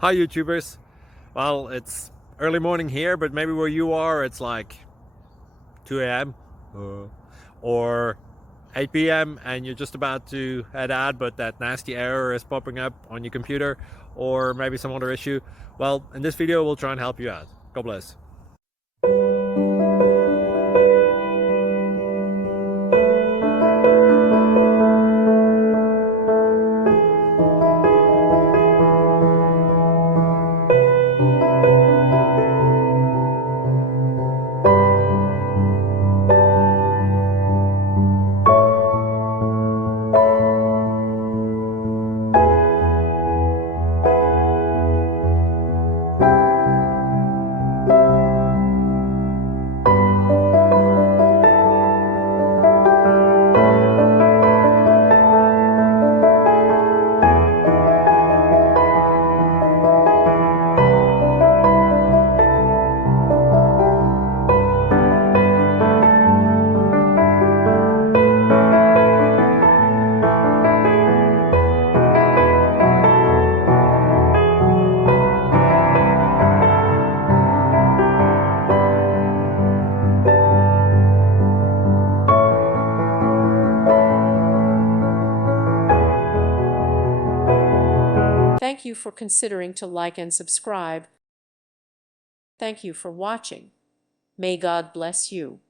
Hi YouTubers. Well, it's early morning here, but maybe where you are it's like 2 a.m. Or 8 p.m. and you're just about to head out, but that nasty error is popping up on your computer, or maybe some other issue. Well, in this video we'll try and help you out. God bless. Thank you for considering to like and subscribe. Thank you for watching. May God bless you.